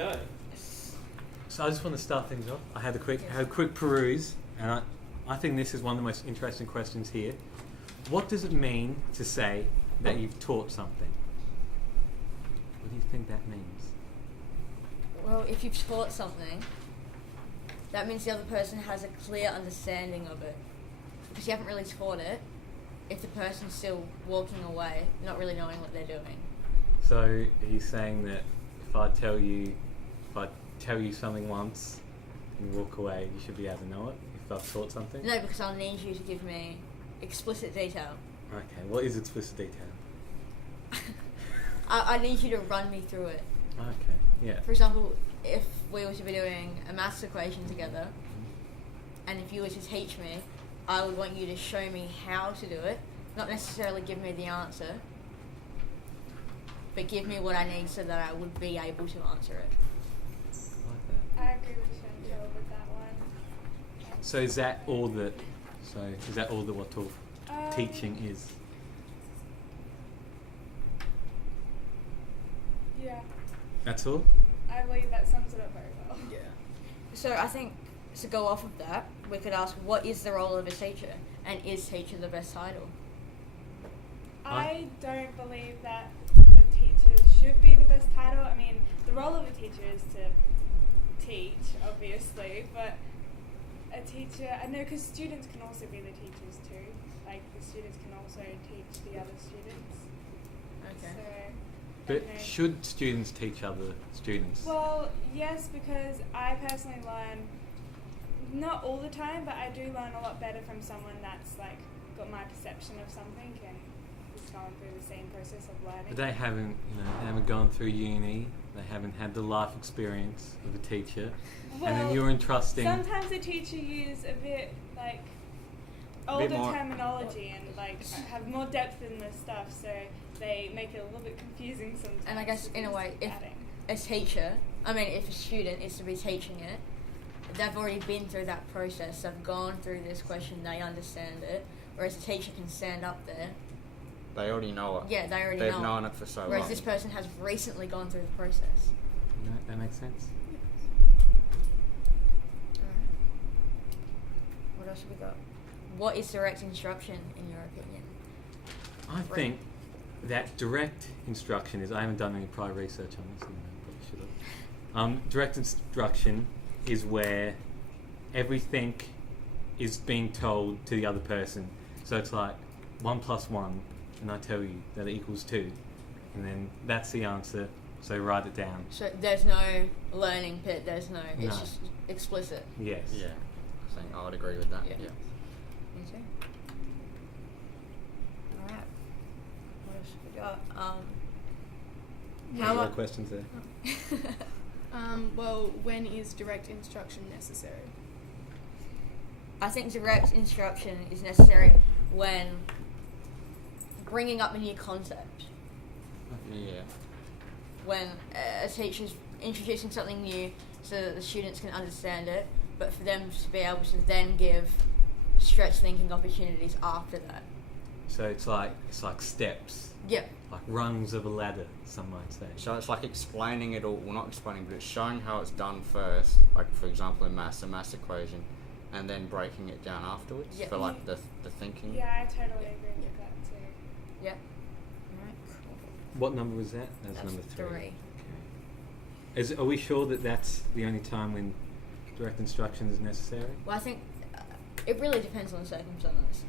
go. So I just want to start things off. I had a quick peruse, and I think this is one of the most interesting questions here. What does it mean to say that you've taught something? What do you think that means? Well, if you've taught something, that means the other person has a clear understanding of it. Because you haven't really taught it, if the person's still walking away, not really knowing what they're doing. So he's saying that if I tell you something once and you walk away, you should be able to know it if I've taught something? No, because I'll need you to give me explicit detail. Okay, what is explicit detail? I need you to run me through it. Okay, yeah. For example, if we were to be doing a maths equation together, and if you were to teach me, I would want you to show me how to do it, not necessarily give me the answer, but give me what I need so that I would be able to answer it. I agree with Chantal with that one. So is that all that what teaching is? Yeah, That's all? I believe that sums it up very well. Yeah. So I think to go off of that, we could ask, what is the role of a teacher, and is teacher the best title? I don't believe that the teacher should be the best title. I mean, the role of a teacher is to teach, obviously, but a teacher, I know, because students can also be the teachers too. Like, the students can also teach the other students. Okay. So, But should students teach other students? well, yes, because I personally learn, not all the time, but I do learn a lot better from someone that's like got my perception of something and is going through the same process of learning. But they haven't gone through uni. They haven't had the life experience of a teacher, and then Well, you're entrusting. Sometimes the teacher use a bit like older terminology and like have more depth in the stuff, so they make it a little bit confusing sometimes. And I guess in a way, if a teacher, if a student is to be teaching it, they've already been through that process, they've gone through this question, they understand it, whereas a teacher can stand up there. They already know it. Yeah, they already know. They've known it for so long. Whereas this person has recently gone through the process. No, that makes sense. Alright. What else have we got? What is direct instruction in your opinion? I think that direct instruction is. I haven't done any prior research on this, and I probably should have. Direct instruction is where everything is being told to the other person. So it's like 1 + 1, and I tell you that it equals 2, and then that's the answer. So write it down. So there's no learning bit. It's No. just explicit. Yes. Yeah, I think I would agree with that. Yeah. Yeah. Me too. Alright. What else have we got? Any How other much? questions there? Well, when is direct instruction necessary? I think direct instruction is necessary when bringing up a new concept. Yeah. When a teacher's introducing something new so that the students can understand it, but for them to be able to then give stretch thinking opportunities after that. So it's like steps. Yeah. Like rungs of a ladder, some might say. So it's like explaining it all, well not explaining, but it's showing how it's done first, like for example in maths, a maths equation, and then breaking it down afterwards Yeah. for like the thinking. Yeah, I totally agree with that too. Yeah. Alright, cool. What number was that? That's number 3. 3. Okay. Are we sure that that's the only time when direct instruction is necessary? Well, I think it really depends on the circumstances.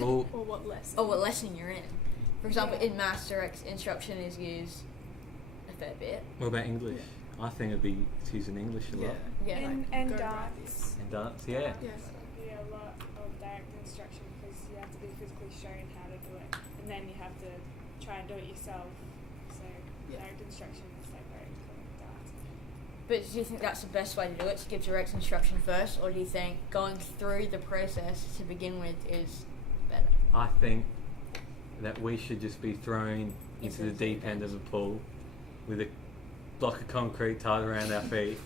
Well, Or what lesson? Or what lesson you're in. For example, Yeah. in maths, direct instruction is used a fair bit. what about English? I think it's used in English a lot. Yeah. And go dance. And dance, yeah. Yes. Would be a lot of direct instruction because you have to be physically shown how to do it, and then you have to try and do it yourself. So direct instruction is like very important with dance. But do you think that's the best way to do it, to give direct instruction first, or do you think going through the process to begin with is better? I think that we should just be thrown into the deep end of a pool with a block of concrete tied around our feet.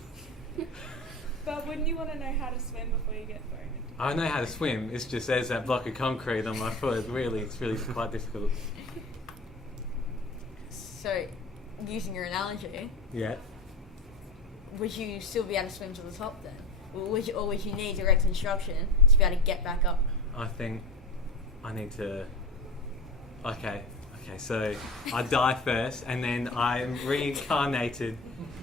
But wouldn't you want to know how to swim before you get thrown into I know how to swim, it's just there's that block of concrete on my foot. It's really quite difficult. So, using your analogy, Yeah. would you still be able to swim to the top then? Or would you need direct instruction to be able to get back up? I think I need to. Okay, so I die first, and then I'm reincarnated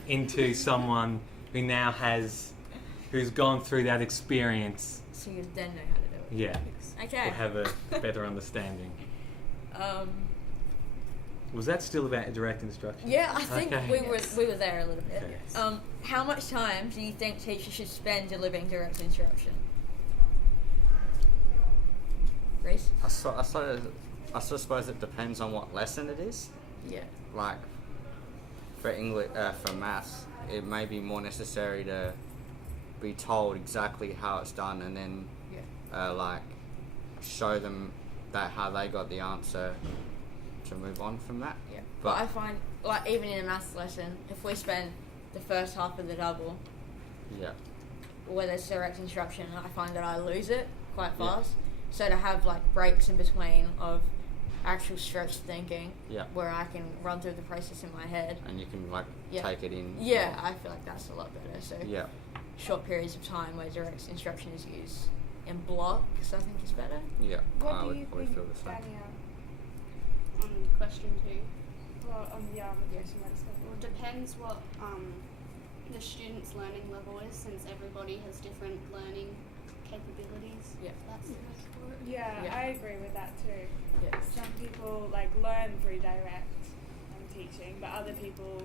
into someone who's gone through that experience. So you then know how to do it. Yeah. Okay. Will have a better understanding. Um, Was that still about direct instruction? yeah, I think Okay. we were there a little bit. Okay. How much time do you think teachers should spend delivering direct instruction? Reese? I sort of suppose it depends on what lesson it is. Yeah. Like for English, for maths, it may be more necessary to be told exactly how it's done, and then like show them that how they got the answer to move on from that. Yeah. But I find, like, even in a maths lesson, if we spend the first half of the double Yeah. where there's direct instruction, I find that I lose it quite Yeah. fast. So to have like breaks in between of actual stretched thinking, Yeah. where I can run through the process in my head. And you can like Yeah. take it in. Yeah, I feel like that's a lot better. So Yeah. short periods of time where direct instruction is used in blocks, I think is better. Yeah. What I do would you probably think, feel the same. Danielle? On question 2. Well, on the question that's Well, it depends what the student's learning level is, since everybody has different learning capabilities. Yeah. If that's the best for it. Yeah, Yeah. I agree with that too. Yeah. Some people like learn through direct teaching, but other people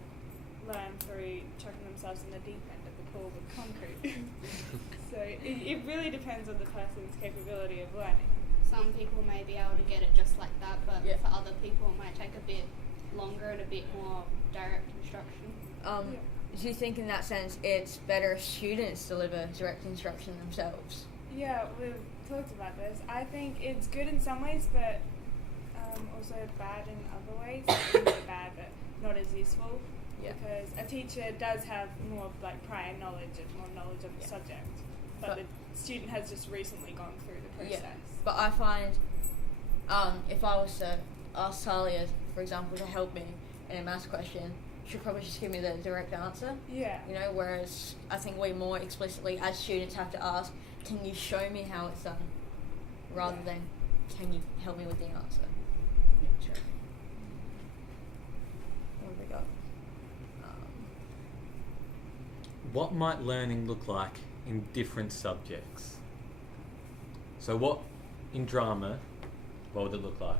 learn through chucking themselves in the deep end of the pool with concrete. So it really depends on the person's capability of learning. Some people may be able to get it just like that, but Yeah. for other people it might take a bit longer and a bit more direct instruction. Do you think in that sense it's better if students deliver direct instruction themselves? Yeah, we've talked about this. I think it's good in some ways, but also bad in other ways. Not bad, but not as useful. Yeah. Because a teacher does have more like prior knowledge and more knowledge of the Yeah. subject, but the student has just recently gone through the process. Yeah. But I find if I was to ask Talia, for example, to help me in a maths question, she'll probably just give me the direct answer. Yeah. You know, whereas I think we more explicitly as students have to ask, can you show me how it's done? Rather than, can you help me with the answer? Sure. What have we got? What might learning look like in different subjects? So what, in drama, what would it look like?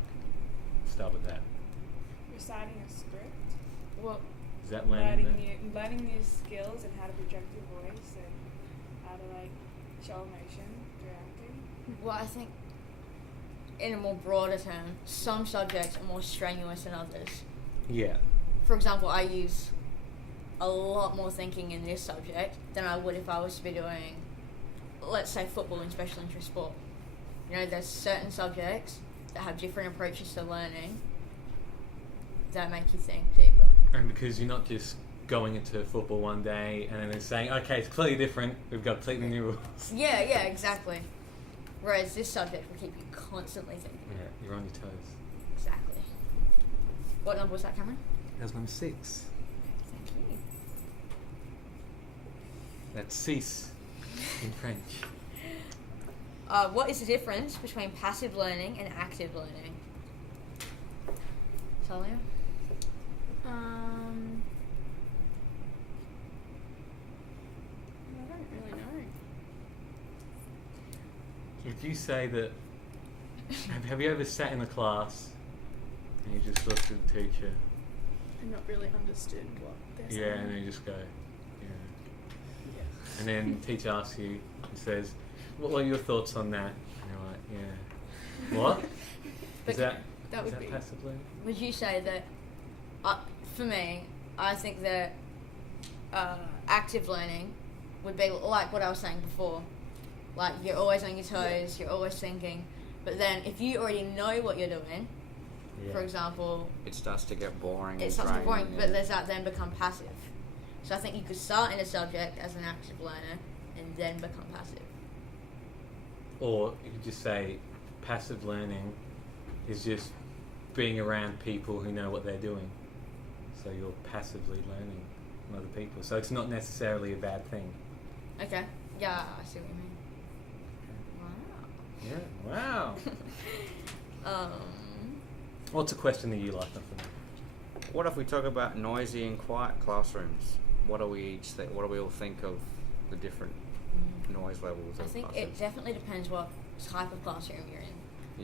Start with that. Reciting a script, Well, Is that learning? learning new skills and how to project your voice and how to like show emotion through acting. well, I think in a more broader term, some subjects are more strenuous than others. Yeah. For example, I use a lot more thinking in this subject than I would if I was to be doing, let's say, football and special interest sport. You know, there's certain subjects that have different approaches to learning that make you think deeper. And because you're not just going into football one day and then it's saying, okay, it's completely different, we've got completely new rules. Yeah, exactly. Whereas this subject will keep you constantly thinking. Yeah, you're on your toes. Exactly. What number was that, Cameron? That was number 6. Thank you. That's cease in French. What is the difference between passive learning and active learning? Talia? I don't really know. Would you say that, have you ever sat in a class and you just looked at the teacher, And not really understood what they're saying. yeah, and then you just go, yeah. Yeah. And then the teacher asks you and says, what are your thoughts on that? And you're like, yeah. What? But Is that would be passive learning? Would you say that, for me, I think that active learning would be like what I was saying before. Like, you're always on your toes, you're always thinking. But then if you already know what you're doing, Yeah. for example, It starts to get boring. it and starts to be boring, draining, but yeah. does that then become passive? So I think you could start in a subject as an active learner and then become passive. Or you could just say passive learning is just being around people who know what they're doing. So you're passively learning. from other people. So it's not necessarily a bad thing. Okay. Yeah, I see what you mean. Yeah. Wow. Wow. What's a question that you like? What if we talk about noisy and quiet classrooms? What do we all think of the different noise levels I of think classrooms? it definitely depends what type of classroom you're in.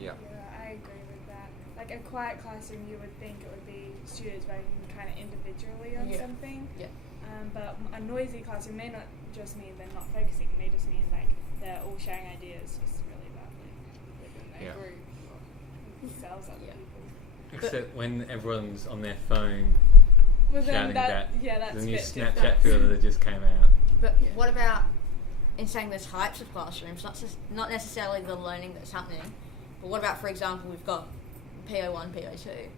Yeah. Yeah, I agree with that. Like a quiet classroom, you would think it would be students working kind of individually on Yeah. something. Yeah. But a noisy classroom may not just mean they're not focusing. They just mean like they're all sharing ideas just really badly within their Yeah. group. It sells other Yeah. people. Except when everyone's on their phone Well, then shouting that, that. yeah, that's the a new bit Snapchat different. filter that just came out. But Yeah. what about in saying the types of classrooms, not necessarily the learning that's happening, but what about, for example, we've got PO1, PO2.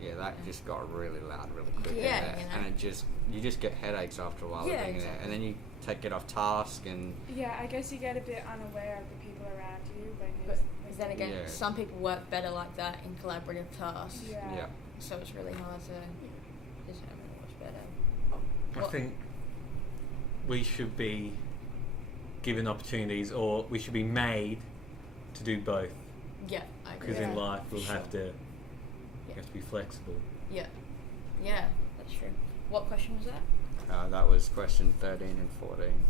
Yeah, that just got really loud really quick. Yeah, and, you know. and you just get headaches after a while Yeah, living there, exactly. and then you get off task and Yeah, I guess you get a bit unaware of the people around you when But when then again, Yeah. some people work better like that in collaborative tasks. yeah. So it's really hard to determine what's better. I What- think we should be given opportunities, or we should be made to do both. Yeah, I agree. Because in Yeah. life we'll Sure. have to Yeah. be flexible. Yeah, yeah, that's true. What question was that? that was question 13 and 14.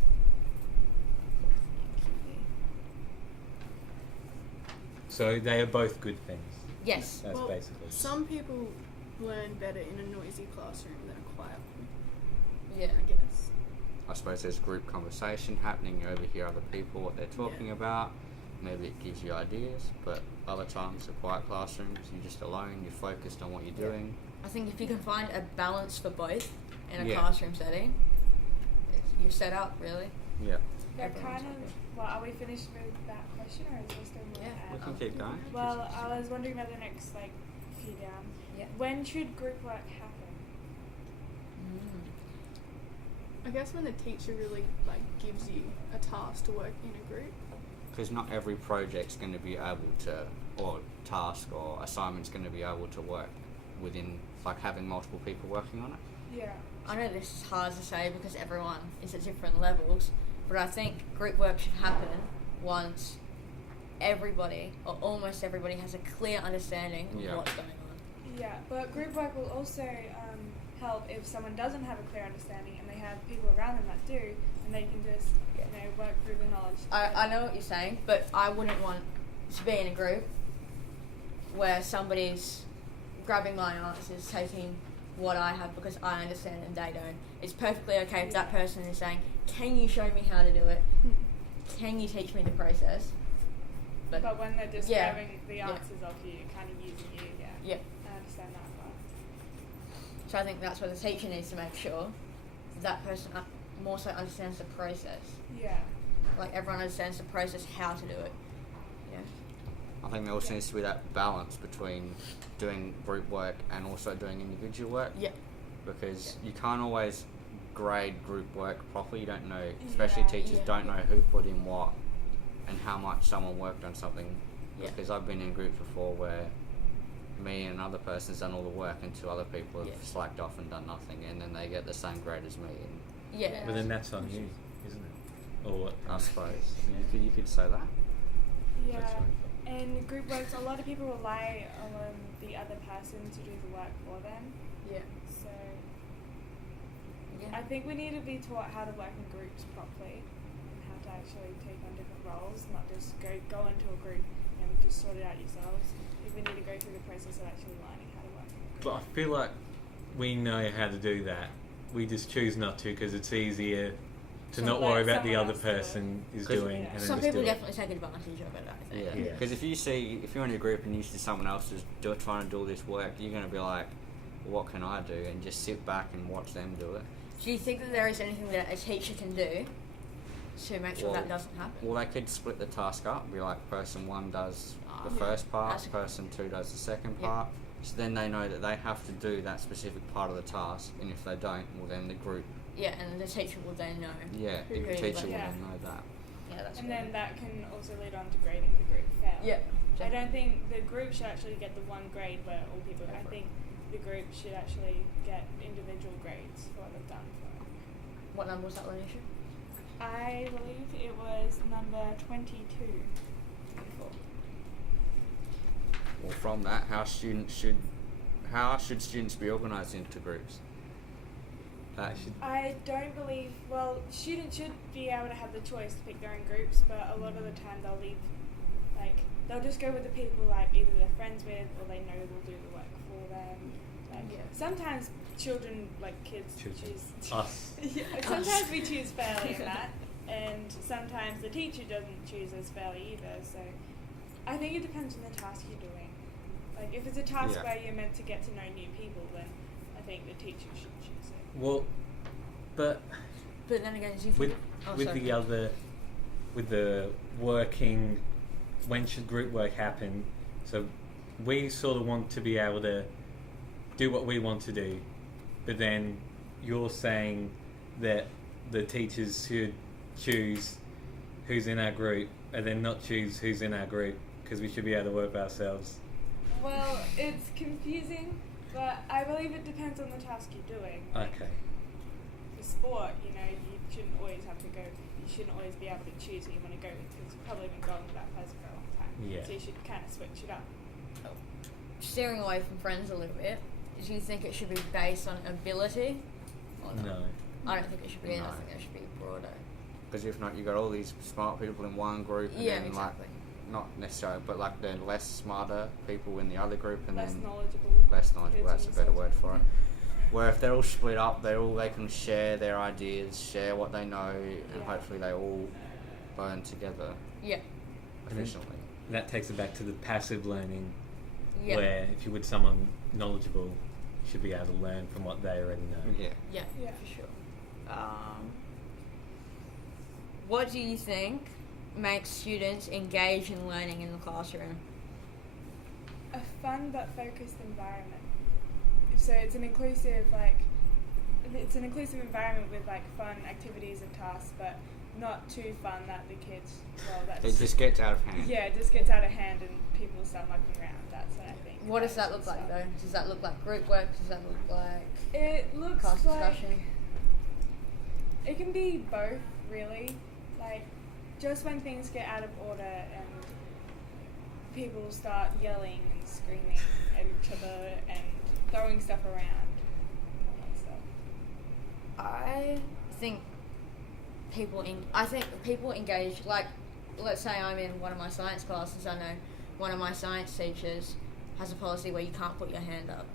So they are both good things. Yes. That's Well, basically. some people learn better in a noisy classroom than a quiet one, Yeah. I guess. I suppose there's group conversation happening. You overhear other people what they're talking Yeah. about. Maybe it gives you ideas, but other times the quiet classrooms, you're just alone. You're focused on what you're doing. I think if you can find a balance for both in a Yeah. classroom setting, you're set up, really. Yeah. That Everyone's kind happy. of. Well, are we finished with that question, or is there still more Yeah. to We add? can keep going. Well, I was wondering about the next few down. Yeah. When should group work happen? I guess when the teacher really gives you a task to work in a group. Because not every project's going to be able to, or task or assignment's going to be able to work within, having multiple people working on it. Yeah. I know this is hard to say because everyone is at different levels, but I think group work should happen once everybody, or almost everybody, has a clear understanding of Yeah. what's going on. Yeah, but group work will also help if someone doesn't have a clear understanding and they have people around them that do, and they can just work through the knowledge. I know what you're saying, but I wouldn't want to be in a group where somebody's grabbing my answers, taking what I have because I understand and they don't. It's perfectly okay if that person is saying, can you show me how to do it? Can you teach me the process? But when they're just Yeah. grabbing the Yeah. answers off you, kind of using you, Yeah. I understand that part. So I think that's where the teacher needs to make sure that person more so understands the process. Yeah. Like everyone understands the process, how to do it. Yeah. I think there also needs to be that balance between doing group work and also doing individual work. Yeah. Because you can't always grade group work properly. You don't know, especially Yeah. teachers Yeah. don't know who put in what and how much someone worked on something. Yeah. Because I've been in groups before where me and another person's done all the work and two other people have Yeah. slacked off and done nothing, and then they get the same grade as me. And Yeah. But then that's on you, isn't it? Or what? I suppose Yeah. you could say that. Yeah. That's right. In group works, a lot of people rely on the other person to do the work for them. Yeah. So Yeah. I think we need to be taught how to work in groups properly and how to actually take on different roles, not just go into a group and just sort it out yourselves. I think we need to go through the process of actually learning how to work in a group. But I feel like we know how to do that. We just choose not to because it's easier to So not let worry about the someone other else do it. person is 'Cause- doing, Yeah. and then Some just people do definitely take advantage of it, I think. Yeah. Yeah. Because if you're in a group and you see someone else is trying to do all this work, you're going to be like, what can I do? And just sit back and watch them do it. Do you think that there is anything that a teacher can do to make sure that doesn't happen? Well, they could split the task up. Be like, person one does the Yeah. first part, That's- person two does the second Yeah. part. So then they know that they have to do that specific part of the task, and if they don't, well then the group, Yeah, and the teacher will then know. the Really, teacher like- will Yeah. then know that. Yeah, that's And good. then that can also lead on to grading the group fail. Yeah. I don't think the group should actually get the one grade where all people. I think the group should actually get individual grades for what they've done for it. What number was that one issue? I believe it was number 22. 24. Well, from that, how should students be organised into groups? I don't believe, well, students should be able to have the choice to pick their own groups, but a lot of the time they'll just go with the people either they're friends with or they know will do the work for them. Sometimes kids choose. Us. Sometimes we choose fairly in that, and sometimes the teacher doesn't choose as fairly either. So I think it depends on the task you're doing. If it's a task where you're meant to get to know new people, then I think the teacher should choose it. Well, but then again, do you think with the working, when should group work happen? So we sort of want to be able to do what we want to do, but then you're saying that the teachers should choose who's in our group and then not choose who's in our group because we should be able to work by ourselves. Well, it's confusing, but I believe it depends on the task you're doing. Okay. For sport, you shouldn't always have to go. You shouldn't always be able to choose who you want to go with because you've probably been going with that person for a long time. Yeah. So you should kind of switch it up. Steering away from friends a little bit, do you think it should be based on ability or not? No. I don't think it should be. No. I think it should be broader. Because if not, you got all these smart people in one group, and Yeah, then exactly. not necessarily, but then less smarter people in the other group, and Less then knowledgeable. less knowledgeable. That's a Kids better and word such. for it. Where if they're all split up, they can share their ideas, share what they know, and hopefully they all learn together Yeah. efficiently. That takes it back to the passive learning, Yeah. where if you're with someone knowledgeable, you should be able to learn from what they already know. Yeah. Yeah. Yeah. For sure. What do you think makes students engage in learning in the classroom? A fun but focused environment. So it's an inclusive environment with fun activities and tasks, but not too fun that the kids It just gets out of hand. it just gets out of hand and people start mucking around. That's what I think. What does that look like though? Does that look like group work? Does that look like It looks class discussion? It can be both, really. Just when things get out of order and people start yelling and screaming at each other and throwing stuff around. All that stuff. I think people engage. Let's say I'm in one of my science classes. I know one of my science teachers has a policy where you can't put your hand up,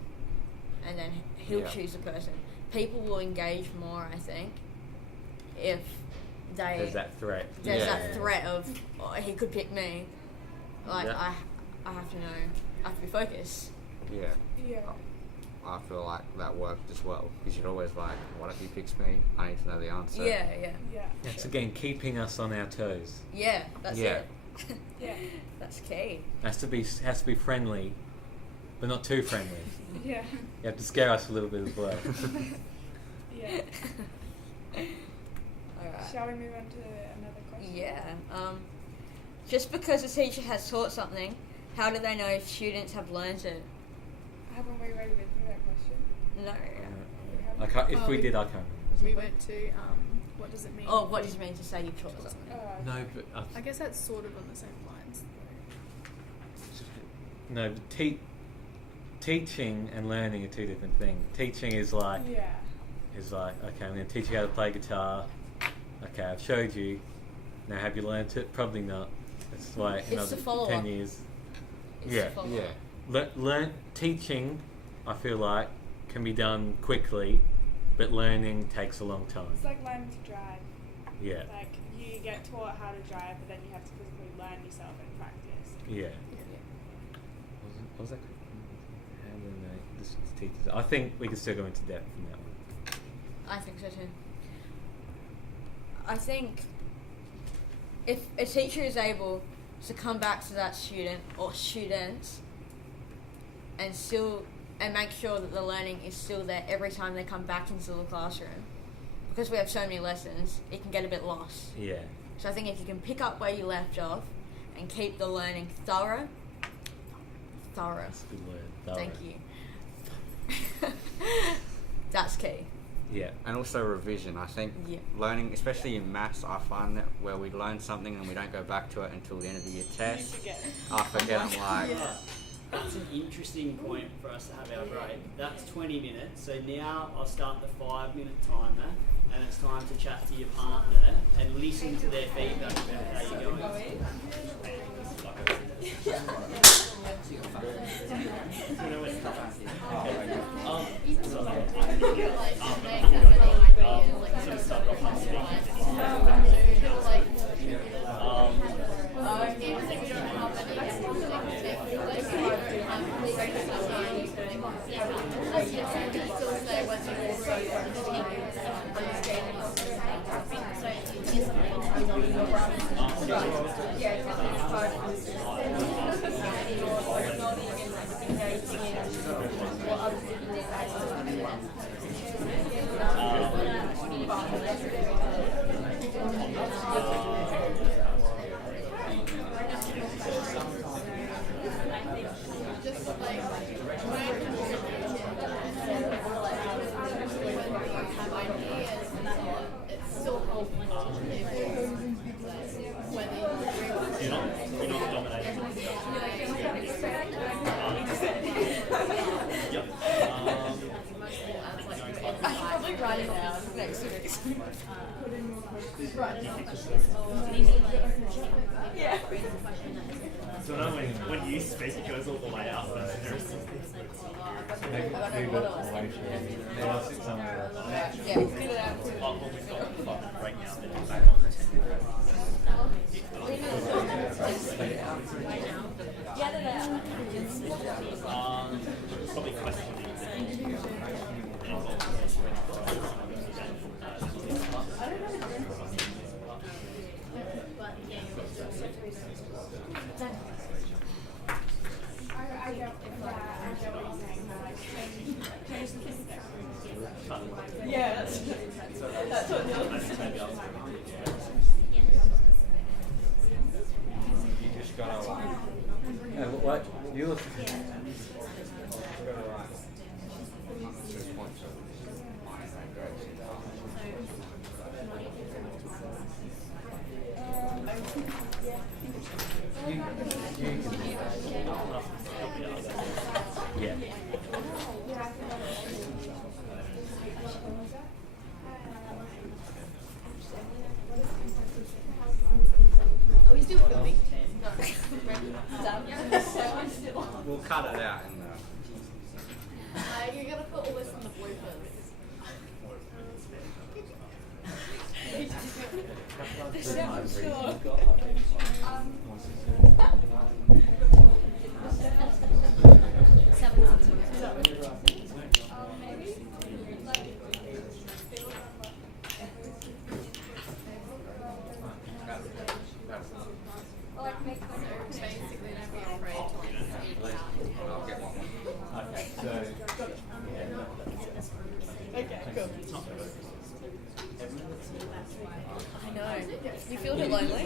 and then he'll choose a person. People will engage more, I think, if There's that threat. there's that threat of he could pick me. I have to know. I have to be focused. Yeah. Yeah. I feel like that worked as well because you'd always what if he picks me? I need to know the answer. Yeah. Yeah. It's again keeping us on our toes. Yeah, that's Yeah. it. Yeah. That's key. Has to be friendly, but not too friendly. Yeah. You have to scare us a little bit as well. Yeah. Alright. Shall we move on to another question? Yeah. Just because a teacher has taught something, how do they know if students have learned it? Haven't we already been through that question? No. I can't, if we did, I can't. We went to what does it mean? Oh, what does it mean to say you've taught something? No, but I guess that's sort of on the same lines. no, but teaching and learning are two different things. Teaching is like Yeah. okay, I'm going to teach you how to play guitar. Okay, I've showed you. Now, have you learnt it? Probably not. It's like It's another the follow-up. 10 years. It's Yeah. the follow-up. Yeah. Teaching, I feel like, can be done quickly, but learning takes a long time. It's like learning to drive. Yeah. You get taught how to drive, but then you have to physically learn yourself and practice. Yeah. What was that? How do they know this is teachers? I think we can still go into depth from that one. I think so too. I think if a teacher is able to come back to that student or students and make sure that the learning is still there every time they come back into the classroom, because we have so many lessons, it can get a bit lost. Yeah. So I think if you can pick up where you left off and keep the learning thorough. That's a good word. Thorough. Thank you. That's key. Yeah. And also revision. I think Yeah. learning, especially in maths, I find that where we learn something and we don't go back to it until the end of the year test, I forget. I'm like, That's an interesting point for us to have our break. That's 20 minutes. So now I'll start the 5-minute timer, and it's time to chat to your partner and listen to their feedback about how you're going. So now when you speak, it goes all the way out. But there's right now. Probably questioning. Yeah, that's what You just gotta What? You look. Yeah. Are we still filming? we'll cut it out. You're gonna put all this on the bloopers. I know. You feel too lonely?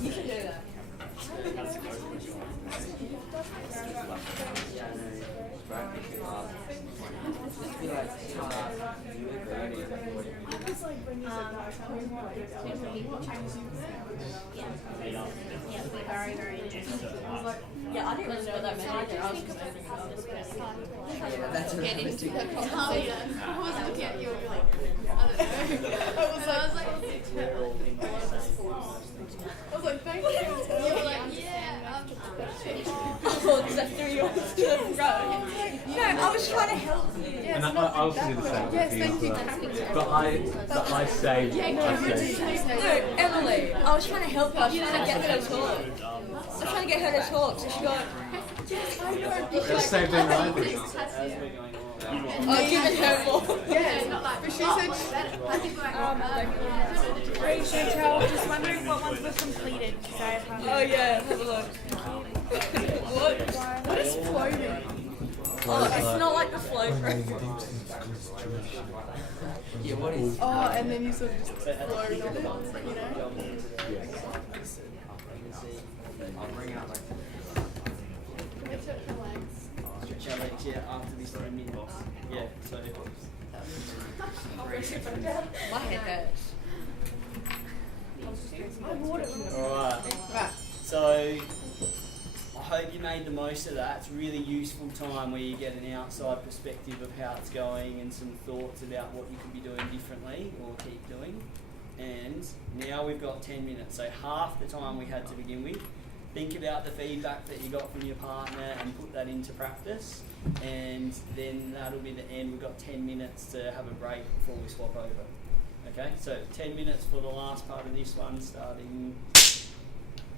You should do that. Yeah, I didn't really know what that meant either. I was just opening it up. That's get into the conversation. I was looking at you and you're like, I don't know. I was like, thank you. You were like, yeah. Oh, because I threw you off to the front. No, I was trying to help you. And I also do the same. Yes, thank you. But I say. No, Emily, I was trying to help her. I was trying to get her to talk. I was trying to get her to talk, so she got. The same thing I did. Oh, giving her more. Yeah, but she said, I think Sorry, Chantel, just wondering what ones were completed. Because I have Oh yeah, have a look. What is floating? Oh, it's not like the flow through. Oh, and then you sort of just float on it, you know? Stretch our legs, yeah, after this 10 minutes. Yeah, so. My head hurts. Alright. Right. So, I hope you made the most of that. It's a really useful time where you get an outside perspective of how it's going and some thoughts about what you could be doing differently or keep doing. And now we've got 10 minutes, so half the time we had to begin with. Think about the feedback that you got from your partner and put that into practice. And then that'll be the end. We've got 10 minutes to have a break before we swap over. Okay, so 10 minutes for the last part of this one, starting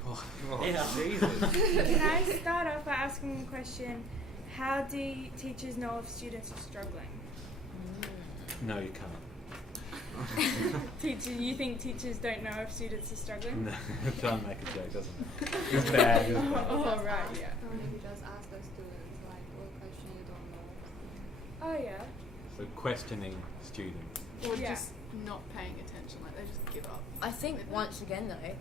now. Can I start off by asking a question? How do teachers know if students are struggling? No, you can't. You think teachers don't know if students are struggling? No, trying to make a joke, doesn't it? It's bad. Isn't it? Oh, right, yeah. You just ask the students like what question you don't know. Oh, yeah. So questioning students. Or Yeah. just not paying attention, like they just give up. I think once again though,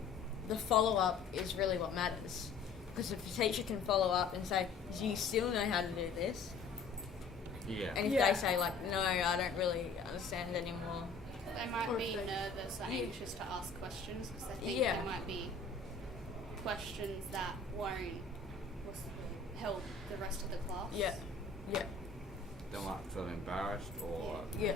the follow-up is really what matters. Because if a teacher can follow up and say, do you still know how to do this? Yeah. And if Yeah. they say like, no, I don't really understand anymore. They might Or be if they- nervous or anxious to ask questions because they think Yeah. there might be questions that won't help the rest of the class. Yeah. Yeah. They might feel embarrassed, or Yeah.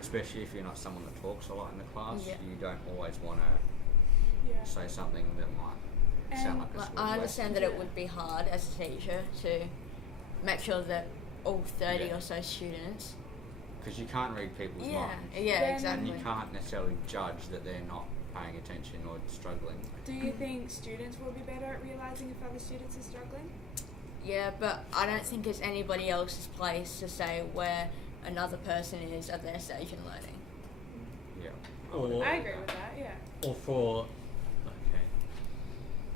especially if you're not someone that talks a lot in the class, Yeah. you don't always want to Yeah. say something that might sound like a Like, sweet I word. understand that it would be hard as a teacher to make sure that all 30 Yeah. or so students. Because you can't read people's Yeah. minds. Yeah. Then- And Exactly. you can't necessarily judge that they're not paying attention or struggling. Do you think students will be better at realising if other students are struggling? Yeah, but I don't think it's anybody else's place to say where another person is at their stage in learning. Yeah. Or, I agree with that, yeah. or for, okay,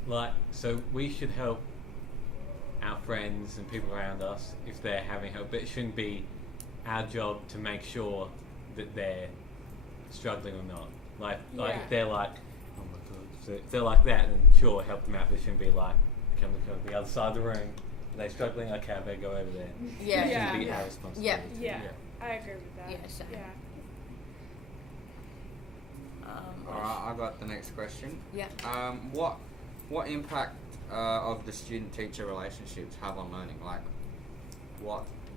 like, so we should help our friends and people around us if they're having help, but it shouldn't be our job to make sure that they're struggling or not. Like Yeah. if they're like, oh my god, so if they're like that, then sure, help them out. But it shouldn't be like, come to the other side of the room. Are they struggling? Okay, I better go over there. Yeah. It Yeah. shouldn't be our responsibility. Yeah, Yeah. I agree with that. Yeah, same. Yeah. Alright, I got the next question. Yeah. What impact of the student-teacher relationships have on learning? Like,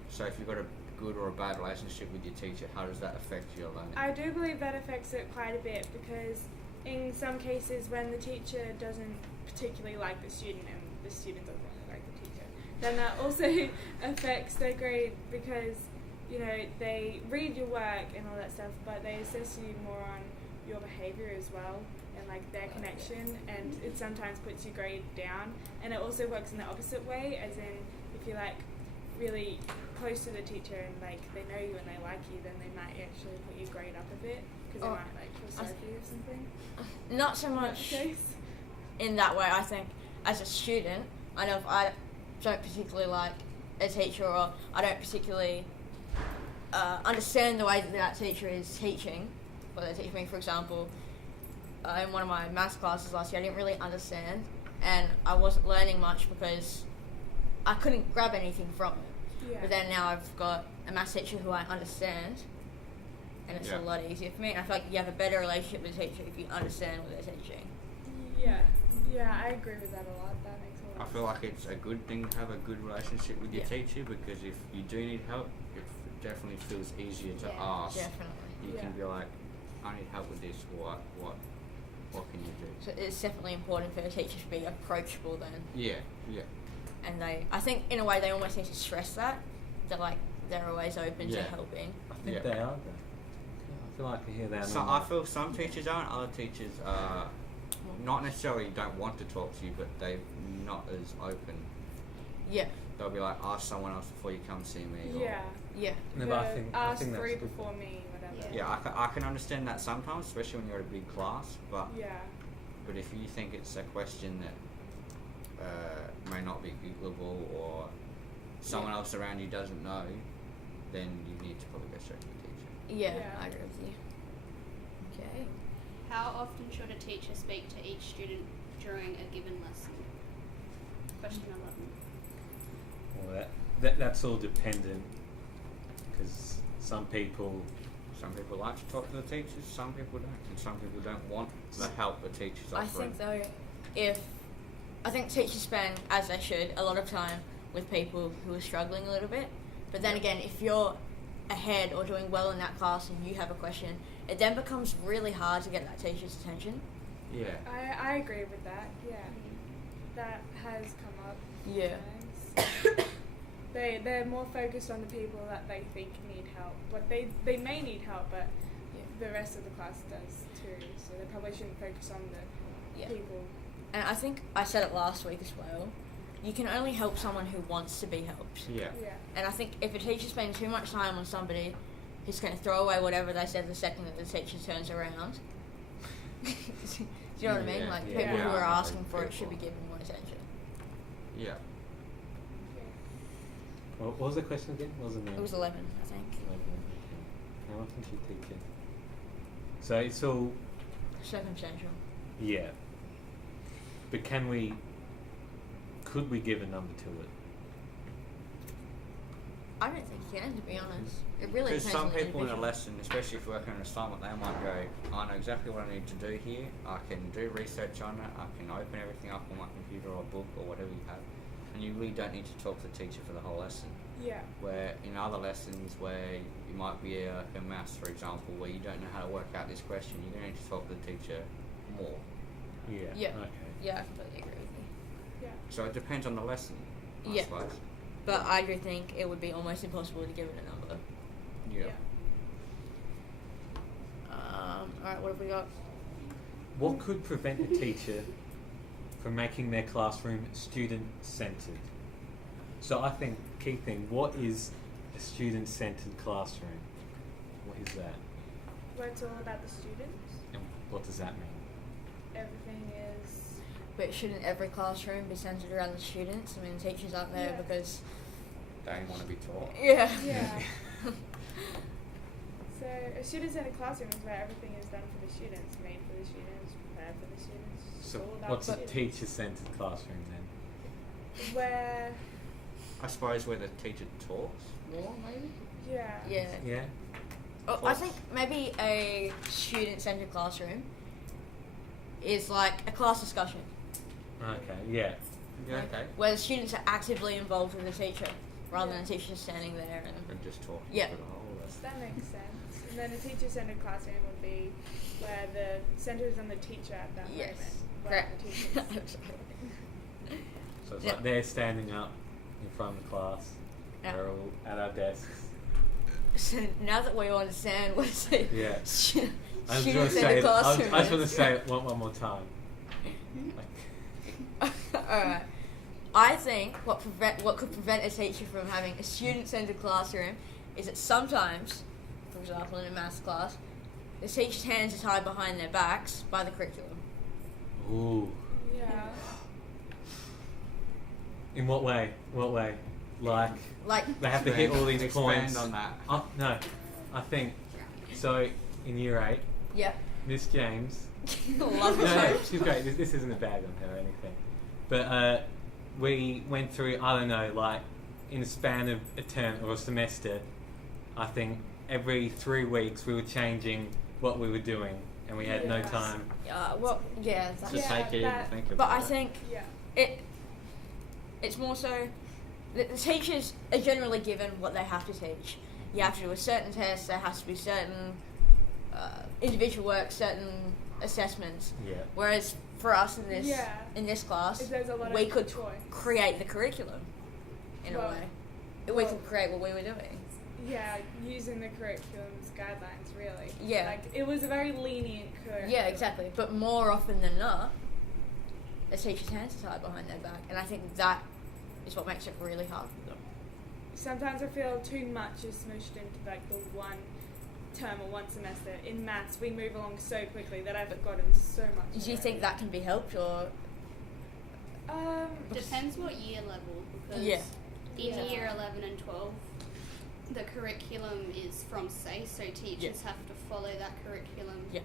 so if you've got a good or a bad relationship with your teacher, how does that affect your learning? I do believe that affects it quite a bit because in some cases when the teacher doesn't particularly like the student and the student doesn't really like the teacher, then that also affects their grade because, you know, they read your work and all that stuff, but they assess you more on your behaviour as well and like their connection, and it sometimes puts your grade down. And it also works in the opposite way, as in if you're like really close to the teacher and like they know you and they like you, then they might actually put your grade up a bit because they Oh, might like feel sorry for you or something. Not so much in that way. I think as a student, I know if I don't particularly like a teacher or I don't particularly understand the way that teacher is teaching, or they're teaching me, for example, in one of my maths classes last year, I didn't really understand and I wasn't learning much because I couldn't grab anything from it. Yeah. But then now I've got a maths teacher who I understand, and it's Yeah. a lot easier for me. And I feel like you have a better relationship with the teacher if you understand what they're teaching. Yeah, I agree with that a lot. That makes a lot I feel like it's a good thing to have a good relationship with your Yeah. teacher, because if you do need help, it definitely feels easier to ask. Definitely. You Yeah. can be like, I need help with this. What can you do? So it's definitely important for a teacher to be approachable then. Yeah. And I think in a way they almost need to stress that. They're always open to Yeah. helping. I think Yeah. they are. Though. I feel like I hear that. So I feel some teachers aren't. Other teachers not necessarily don't want to talk to you, but they're not as open. Yeah. They'll be like, ask someone else before you come see me. Or, Yeah. Yeah. No, but I think ask that's three good. before me, whatever. Yeah, I can understand that sometimes, especially when you're at a big class. But Yeah. but if you think it's a question that may not be Googleable or someone else around you doesn't know, then you need to probably go straight to the teacher. Yeah, Yeah. I agree with you. Okay. How often should a teacher speak to each student during a given lesson? Question 11. Well, that's all dependent, because some people like to talk to the teachers, some people don't, and some people don't want the help the teachers offering. I think though, I think teachers spend, as they should, a lot of time with people who are struggling a little bit. But then again, if you're ahead or doing well in that class and you have a question, it then becomes really hard to get that teacher's attention. Yeah. I agree with that. Yeah, that has come up. Yeah. Sometimes. They're more focused on the people that they think need help. But they may need help, but the rest of the class does too. So they probably shouldn't focus on the people. And I think I said it last week as well. You can only help someone who wants to be helped. Yeah. Yeah. And I think if a teacher spends too much time on somebody who's going to throw away whatever they said the second that the teacher turns around, do you know what I mean? Yeah. Like Yeah. people who Yeah. are asking for it People. should be given more attention. Yeah. Well, what was the question again? Wasn't It was 11, I think. 11, okay. How often should you teach it? So it's all Circumstantial. yeah. But could we give a number to it? I don't think you can, to be honest. It really Because depends some on the people in a individual. lesson, especially if you're working on an assignment, they might go, I know exactly what I need to do here, I can do research on it, I can open everything up on my computer or book or whatever you have, and you really don't need to talk to the teacher for the whole lesson. Yeah. Where in other lessons where you might be a maths, for example, where you don't know how to work out this question, you're going to need to talk to the teacher more. Yeah. Yeah. Okay. Yeah, I completely agree with you. Yeah. So it depends on the lesson, I Yeah. suppose. But I do think it would be almost impossible to give it a number. Yeah. Alright, what have we got? What could prevent a teacher from making their classroom student-centered? So I think key thing, what is a student-centered classroom? What is that? Where it's all about the students. And what does that mean? Everything is. But shouldn't every classroom be centered around the students? I mean, teachers aren't there Yeah. because... They want to be taught. Yeah. Yeah. So a student-centered classroom is where everything is done for the students, made for the students, prepared for the students. It's So all about what's the a students. teacher-centered classroom then? Where, I suppose where the teacher talks more, maybe? yeah. Yeah. Yeah? Oh, I think maybe a student-centered classroom is like a class discussion Okay, yeah. Yeah, okay. where the students are actively involved with the teacher rather than the teacher just standing there and... And just talking Yeah. for the whole lesson. That makes sense. And then a teacher-centered classroom would be where the center is on the teacher at that Yes. moment. Correct. The teachers. So it's Yeah. like they're standing up in front of the class. Yeah. We're all at our desks. So now that we all understand what it's a Yeah. I just want to student-centered say, I classroom just want to is. say it one more time. Like, Alright. I think what could prevent a teacher from having a student-centered classroom is that sometimes, for example in a maths class, the teacher's hands are tied behind their backs by the curriculum. ooh. Yeah. In what way? What way? Like Like, they have to hit all these Expand points. on that. No, I think so. In year 8, yeah. Miss James. Love No, it. she's great. This isn't a bag on her or anything. But we went through, I don't know, like in the span of a term or a semester, I think every 3 weeks we were changing what we were doing, and we had no Yes. time. Well, yeah. To That's, Yeah, take it in that- and think about but I it. think Yeah. it's more so that the teachers are generally given what they have to teach. You have to do a certain test, there has to be certain individual work, certain assessments. Yeah. Whereas for us in this Yeah. class, If there's a lot we of could choice. create the curriculum in a Well- way. We could create what we were doing. Yeah, using the curriculum's guidelines, really. Yeah. Like, it was a very lenient curriculum. Yeah, exactly. But more often than not, a teacher's hands are tied behind their back, and I think that is what makes it really hard for them. Sometimes I feel too much is smushed into, like, the one term or one semester. In maths, we move along so quickly that I've gotten so much. Do you think that can be helped, or Depends what year level, because Yeah. in year 11 and 12, the curriculum is from SACE, so teachers have to follow that curriculum. Yeah.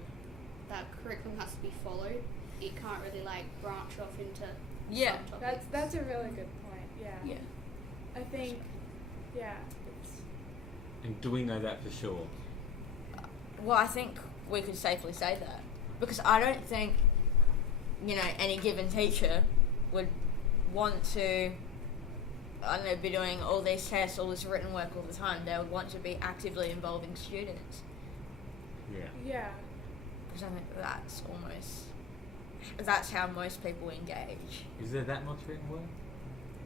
That curriculum has to be followed. It can't really like branch off into Yeah. subtopics. That's a really good point. Yeah. Yeah. I think. Yeah. It's, And do we know that for sure? Well, I think we could safely say that, because I don't think, any given teacher would want to, I don't know, be doing all these tests, all this written work all the time. They would want to be actively involving students, Yeah. yeah. because I think that's how most people engage. Is there that much written work?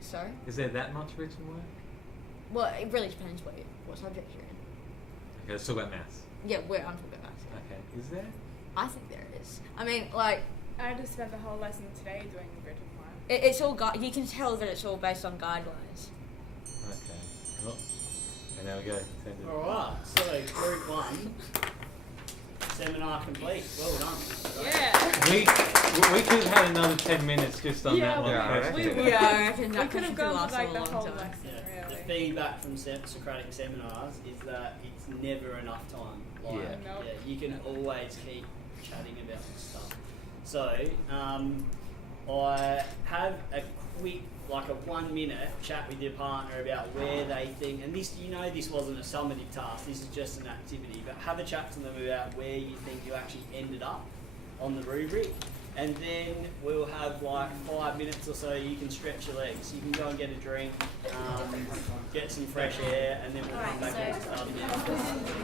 Sorry? Is there that much written work? Well, it really depends what subject you're in. Okay, let's talk about maths. Yeah, I'm talking about maths. Okay. Is there? I think there is. I mean, like, I just spent the whole lesson today doing written work. it's all you can tell that it's all based on guidelines. Okay. Well, and there we go. Send it. Alright, so group 1, seminar complete. Well done. Yeah. We could have had another 10 minutes just on that one. Yeah, I question. reckon. Yeah, I reckon We that could have could gone last with like a the long whole time. lesson, Yeah. The really. feedback from Socratic seminars is that it's never enough time. Like, Yeah. Nope. you can always keep chatting about stuff. So, I have a quick, like a 1 minute chat with your partner about where they think, and this, this wasn't a summative task, this is just an activity, but have a chat to them about where you think you actually ended up on the rubric. And then we'll have like 5 minutes or so, you can stretch your legs. You can go and get a drink, get some fresh air, and then we'll come back and start again.